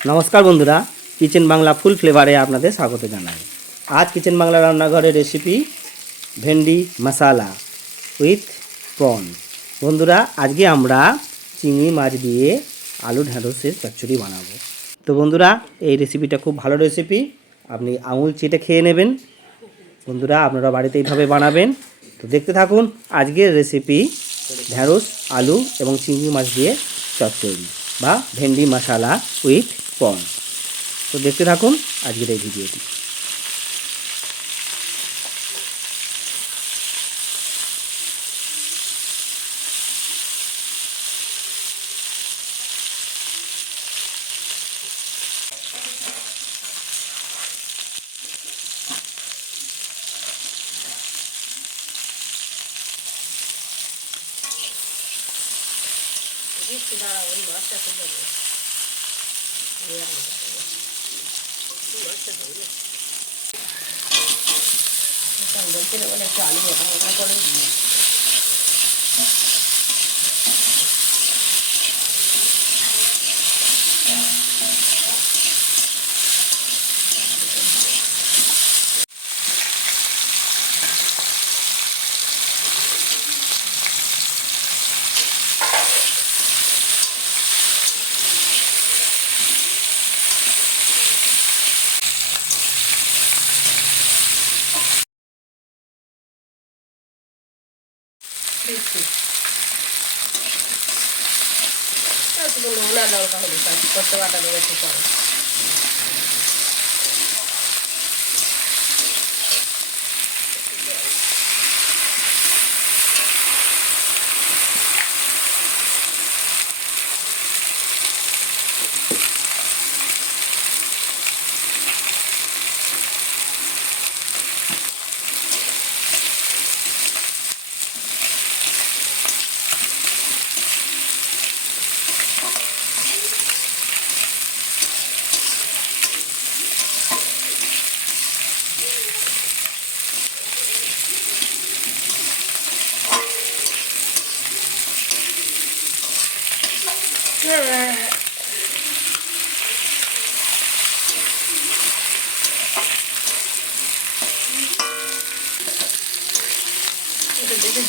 নমস্কার বন্ধুরা, কিচেন বাংলা ফুল ফ্লেভারে আপনাদের স্বাগত জানাই। আজ কিচেন বাংলা রান্নাঘরের রেসিপি ভেন্ডি মশালা উইথ প্রন। বন্ধুরা, আজকে আমরা চিংড়ি মাছ দিয়ে আলু ঢ্যাঁড়সের চচ্চড়ি বানাবো। তো বন্ধুরা, এই রেসিপিটা খুব ভালো রেসিপি, আপনি আঙুল চেটে খেয়ে নেবেন। বন্ধুরা, আপনারা বাড়িতে এইভাবে বানাবেন। তো দেখতে থাকুন আজকের রেসিপি ঢ্যাঁড়স, আলু এবং চিংড়ি মাছ দিয়ে চচ্চড়ি বা ভেন্ডি মশালা উইথ প্রন। তো দেখতে থাকুন আজকের এই ভিডিওটি।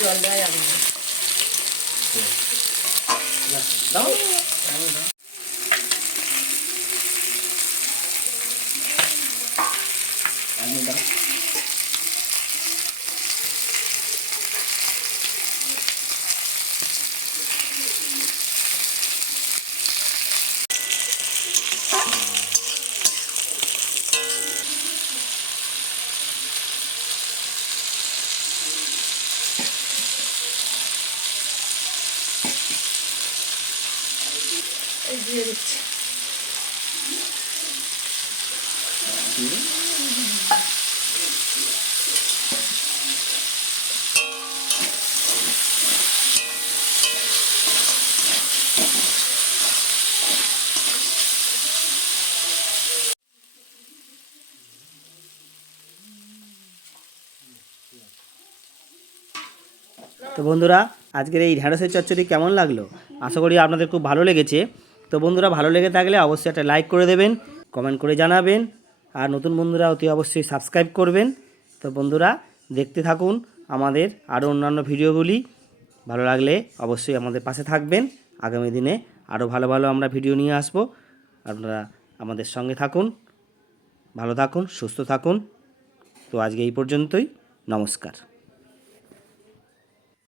জল দেওয়া যাবে না। দিয়ে দিচ্ছি। তো বন্ধুরা, আজকের এই ঢ্যাঁড়সের চচ্চড়ি কেমন লাগলো? আশা করি আপনাদের খুব ভালো লেগেছে। তো বন্ধুরা, ভালো লেগে থাকলে অবশ্যই একটা লাইক করে দেবেন, কমেন্ট করে জানাবেন, আর নতুন বন্ধুরা অতি অবশ্যই সাবস্ক্রাইব করবেন। তো বন্ধুরা, দেখতে থাকুন আমাদের আরও অন্যান্য ভিডিওগুলি। ভালো লাগলে অবশ্যই আমাদের পাশে থাকবেন। আগামী দিনে আরও ভালো ভালো আমরা ভিডিও নিয়ে আসবো। আপনারা আমাদের সঙ্গে থাকুন, ভালো থাকুন, সুস্থ থাকুন। তো আজকে এই পর্যন্তই। নমস্কার।